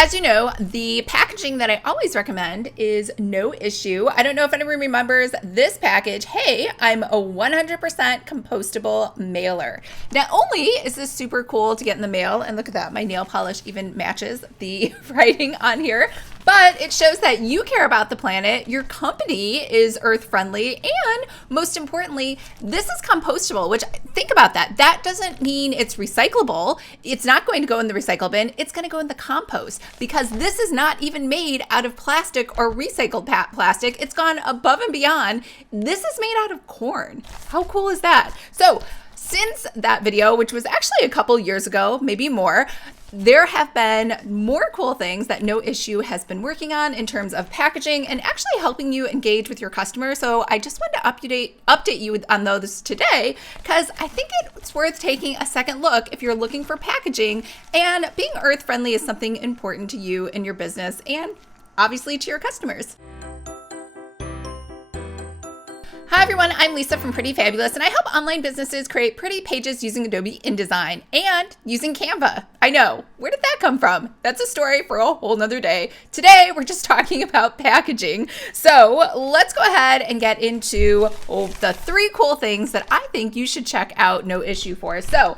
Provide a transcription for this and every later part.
As you know, the packaging that I always recommend is No Issue. I don't know if anyone remembers this package. Hey, I'm a 100% compostable mailer. Not only is this super cool to get in the mail, and look at that, my nail polish even matches the writing on here, but it shows that you care about the planet, your company is earth friendly, and most importantly, this is compostable, which think about that. That doesn't mean it's recyclable. It's not going to go in the recycle bin. It's going to go in the compost because this is not even made out of plastic or recycled plastic. It's gone above and beyond. This is made out of corn. How cool is that? So since that video, which was actually a couple years ago, maybe more, there have been more cool things that No Issue has been working on in terms of packaging and actually helping you engage with your customers. So I just wanted to update you on those today because I think it's worth taking a second look if you're looking for packaging, and being earth friendly is something important to you and your business and obviously to your customers. Hi everyone, I'm Lisa from Pretty Fabulous, and I help online businesses create pretty pages using Adobe InDesign and using Canva. I know, where did that come from? That's a story for a whole nother day. Today, we're just talking about packaging. So let's go ahead and get into the 3 cool things that I think you should check out No Issue for. So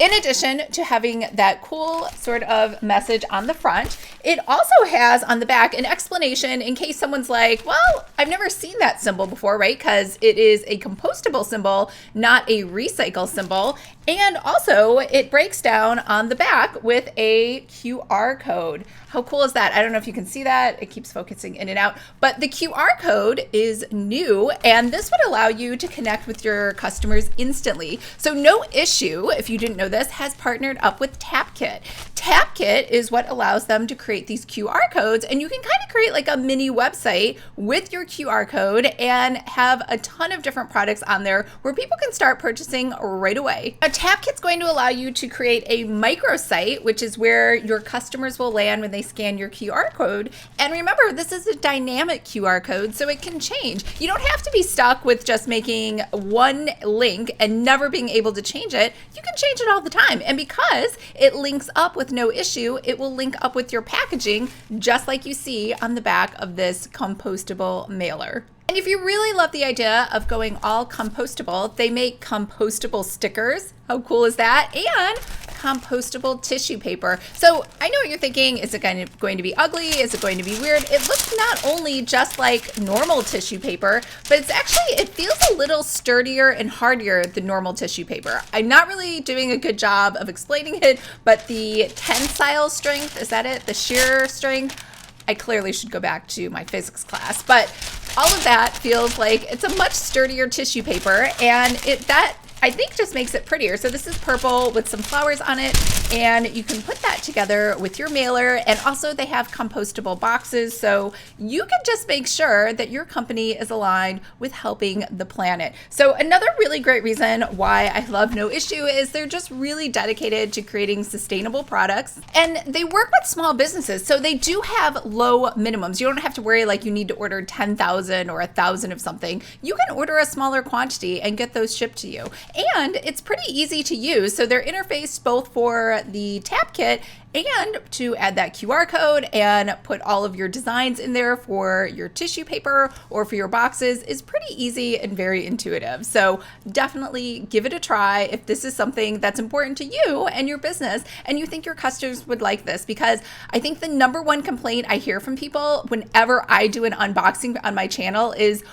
in addition to having that cool sort of message on the front, it also has on the back an explanation in case someone's like, well, I've never seen that symbol before, right? Because it is a compostable symbol, not a recycle symbol. And also it breaks down on the back with a QR code. How cool is that? I don't know if you can see that. It keeps focusing in and out, but the QR code is new, and this would allow you to connect with your customers instantly. So No Issue, if you didn't know this, has partnered up with Tapkit. Tapkit is what allows them to create these QR codes, and you can kind of create like a mini website with your QR code and have a ton of different products on there where people can start purchasing right away. Now, Tapkit's going to allow you to create a microsite, which is where your customers will land when they scan your QR code. And remember, this is a dynamic QR code, so it can change. You don't have to be stuck with just making one link and never being able to change it. You can change it all the time. And because it links up with No Issue, it will link up with your packaging, just like you see on the back of this compostable mailer. And if you really love the idea of going all compostable, they make compostable stickers. How cool is that? And compostable tissue paper. So I know what you're thinking. Is it going to be ugly? Is it going to be weird? It looks not only just like normal tissue paper, but it feels a little sturdier and hardier than normal tissue paper. I'm not really doing a good job of explaining it, but the tensile strength, is that it? The shear strength? I clearly should go back to my physics class, but all of that feels like it's a much sturdier tissue paper, and that I think just makes it prettier. So this is purple with some flowers on it, and you can put that together with your mailer. And also they have compostable boxes, so you can just make sure that your company is aligned with helping the planet. So another really great reason why I love No Issue is they're just really dedicated to creating sustainable products, and they work with small businesses. So they do have low minimums. You don't have to worry like you need to order 10,000 or 1,000 of something. You can order a smaller quantity and get those shipped to you. And it's pretty easy to use. So they're interfaced both for the Tapkit and to add that QR code and put all of your designs in there for your tissue paper or for your boxes is pretty easy and very intuitive. So definitely give it a try if this is something that's important to you and your business and you think your customers would like this, because I think the #1 complaint I hear from people whenever I do an unboxing on my channel is,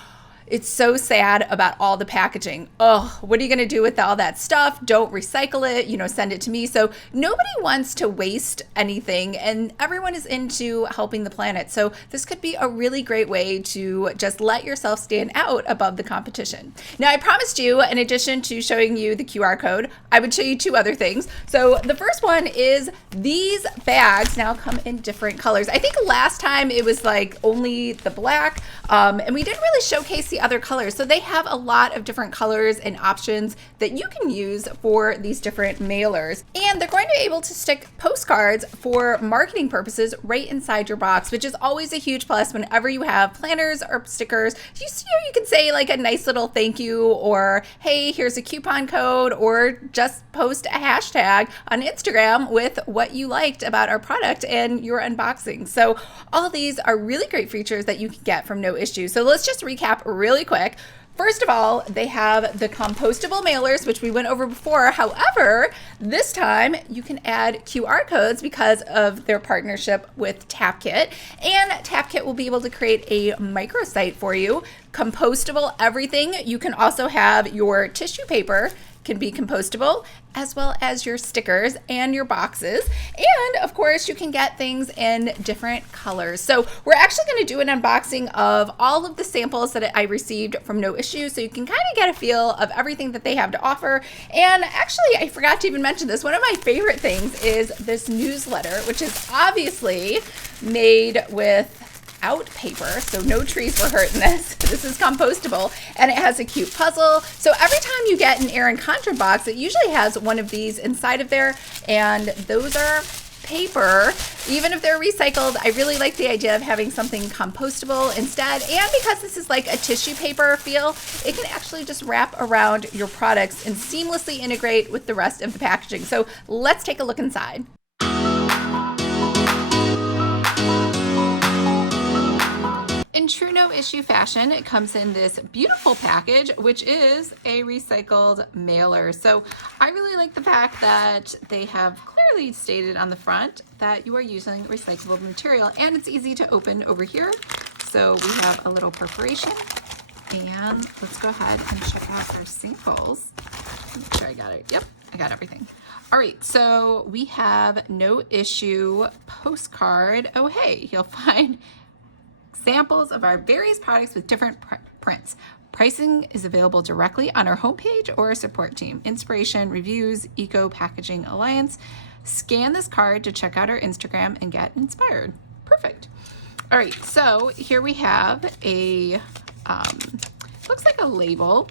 it's so sad about all the packaging. Oh, what are you going to do with all that stuff? Don't recycle it, send it to me. So nobody wants to waste anything, and everyone is into helping the planet. So this could be a really great way to just let yourself stand out above the competition. Now, I promised you, in addition to showing you the QR code, I would show you 2 other things. So the first one is these bags now come in different colors. I think last time it was like only the black, and we didn't really showcase the see other colors. So they have a lot of different colors and options that you can use for these different mailers. And they're going to be able to stick postcards for marketing purposes right inside your box, which is always a huge plus whenever you have planners or stickers. You can say like a nice little thank you, or hey, here's a coupon code, or just post a hashtag on Instagram with what you liked about our product and your unboxing. So all these are really great features that you can get from noissue. So let's just recap really quick. First of all, they have the compostable mailers, which we went over before. However, this time you can add QR codes because of their partnership with Tapkit. And Tapkit will be able to create a microsite for you. Compostable everything. You can also have your tissue paper can be compostable, as well as your stickers and your boxes. And of course, you can get things in different colors. So we're actually going to do an unboxing of all of the samples that I received from noissue, so you can kind of get a feel of everything that they have to offer. And actually, I forgot to even mention this. One of my favorite things is this newsletter, which is obviously made with paper, so no trees were hurt in this. This is compostable, and it has a cute puzzle. So every time you get an Erin Contra box, it usually has one of these inside of there, and those are paper. Even if they're recycled, I really like the idea of having something compostable instead. And because this is like a tissue paper feel, it can actually just wrap around your products and seamlessly integrate with the rest of the packaging. So let's take a look inside. In true noissue fashion, it comes in this beautiful package, which is a recycled mailer. So I really like the fact that they have clearly stated on the front that you are using recyclable material, and it's easy to open over here. So we have a little perforation, and let's go ahead and check out their samples. Make sure I got it. Yep, I got everything. All right, so we have noissue postcard. Oh, hey, you'll find samples of our various products with different prints. Pricing is available directly on our homepage or support team. Inspiration, reviews, Eco Packaging Alliance. Scan this card to check out our Instagram and get inspired. Perfect. All right, so here we have a, looks like a label.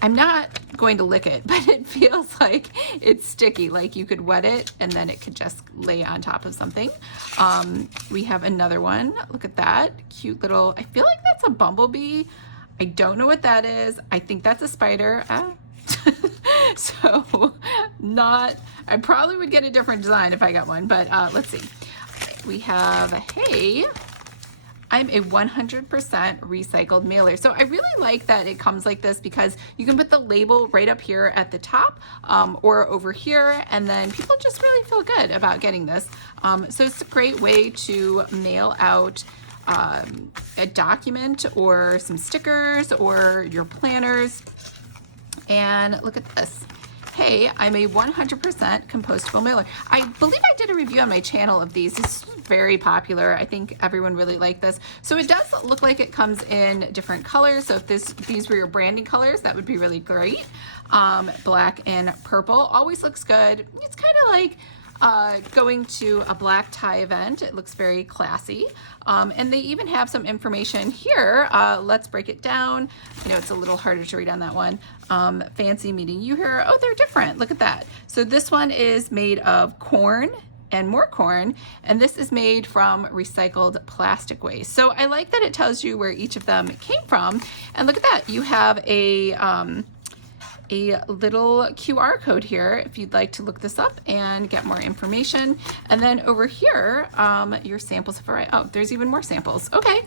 I'm not going to lick it, but it feels like it's sticky, like you could wet it and then it could just lay on top of something. We have another one. Look at that. Cute little, I feel like that's a bumblebee. I don't know what that is. I think that's a spider. So I probably would get a different design if I got one, but let's see. We have, hey, I'm a 100% recycled mailer. So I really like that it comes like this because you can put the label right up here at the top or over here, and then people just really feel good about getting this. So it's a great way to mail out a document or some stickers or your planners. And look at this. Hey, I'm a 100% compostable mailer. I believe I did a review on my channel of these. This is very popular. I think everyone really liked this. So it does look like it comes in different colors. So if these were your branding colors, that would be really great. Black and purple always looks good. It's kind of like going to a black tie event. It looks very classy. And they even have some information here. Let's break it down. You know, it's a little harder to read on that one. Fancy meeting you here. Oh, they're different. Look at that. So this one is made of corn and more corn, and this is made from recycled plastic waste. So I like that it tells you where each of them came from. And look at that. You have a little QR code here if you'd like to look this up and get more information. And then over here, your samples for, oh, there's even more samples. Okay.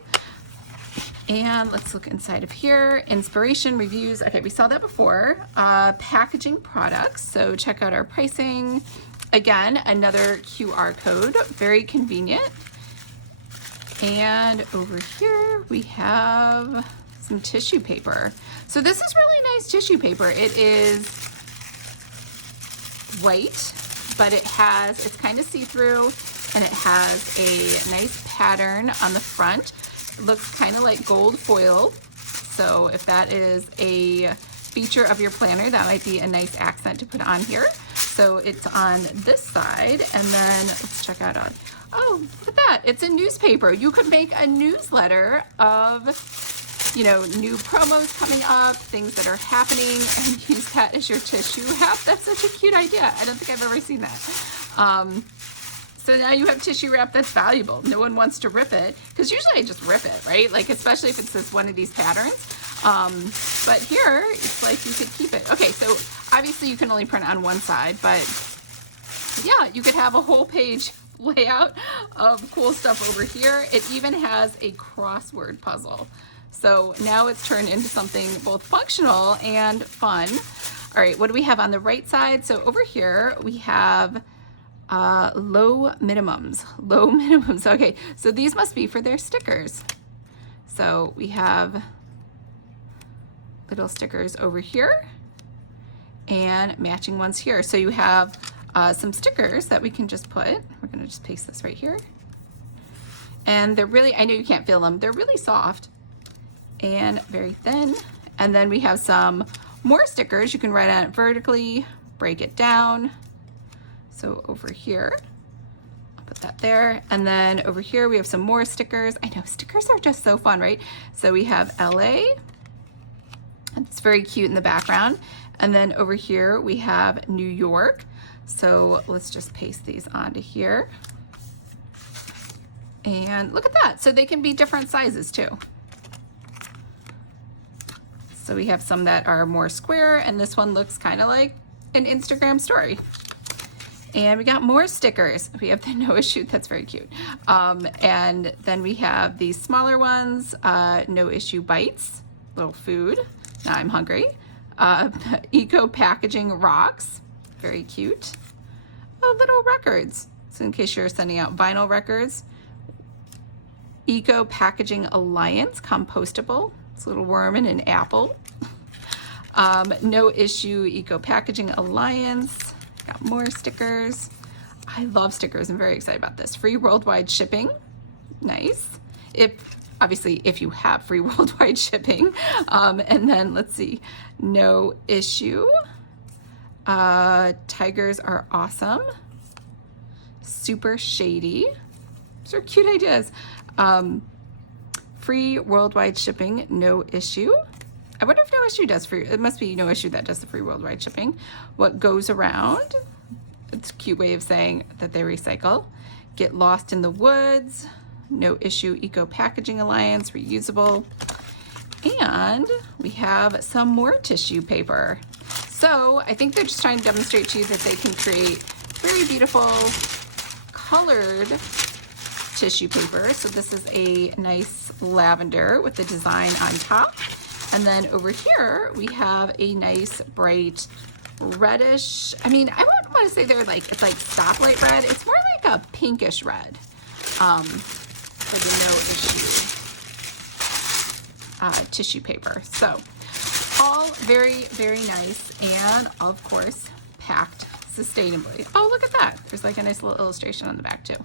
And let's look inside of here. Inspiration, reviews. Okay, we saw that before. Packaging products. So check out our pricing. Again, another QR code, very convenient. And over here we have some tissue paper. So this is really nice tissue paper. It is white, but it's kind of see-through, and it has a nice pattern on the front. It looks kind of like gold foil. So if that is a feature of your planner, that might be a nice accent to put on here. So it's on this side, and then let's check out on, oh, look at that. It's a newspaper. You could make a newsletter of new promos coming up, things that are happening, and use that as your tissue wrap. That's such a cute idea. I don't think I've ever seen that. So now you have tissue wrap that's valuable. No one wants to rip it, because usually I just rip it, right? Like, especially if it's this one of these patterns. But here, it's like you could keep it. Okay, so obviously you can only print on one side, but yeah, you could have a whole page layout of cool stuff over here. It even has a crossword puzzle. So now it's turned into something both functional and fun. All right, what do we have on the right side? So over here we have low minimums. Okay, so these must be for their stickers. So we have little stickers over here and matching ones here. So you have some stickers that we can just put. We're gonna just paste this right here. And they're really, I know you can't feel them, they're really soft and very thin. And then we have some more stickers. You can write on it vertically, break it down. So over here, I'll put that there. And then over here, we have some more stickers. I know stickers are just so fun, right? So we have LA, it's very cute in the background. And then over here, we have New York. So let's just paste these onto here. And look at that. So they can be different sizes too. So we have some that are more square, and this one looks kind of like an Instagram story. And we got more stickers. We have the no issue, that's very cute. And then we have these smaller ones, no issue bites, little food. Now I'm hungry. Eco packaging rocks, very cute. Oh, little records. So in case you're sending out vinyl records. Eco Packaging Alliance, compostable. It's a little worm and an apple. No issue Eco Packaging Alliance. Got more stickers. I love stickers. I'm very excited about this. Free worldwide shipping. Nice. Obviously, if you have free worldwide shipping. And then let's see. No issue. Tigers are awesome. Super shady. These are cute ideas. Free worldwide shipping, no issue. I wonder if no issue does free. It must be no issue that does the free worldwide shipping. What goes around? It's a cute way of saying that they recycle. Get lost in the woods. No issue. Eco Packaging Alliance, reusable. And we have some more tissue paper. So I think they're just trying to demonstrate to you that they can create very beautiful colored tissue paper. So this is a nice lavender with the design on top. And then over here, we have a nice bright reddish. I mean, I wouldn't want to say they're like, it's like stoplight red. It's more like a pinkish red for the no issue tissue paper. So all very, very nice. And of course, packed sustainably. Oh, look at that. There's like a nice little illustration on the back too.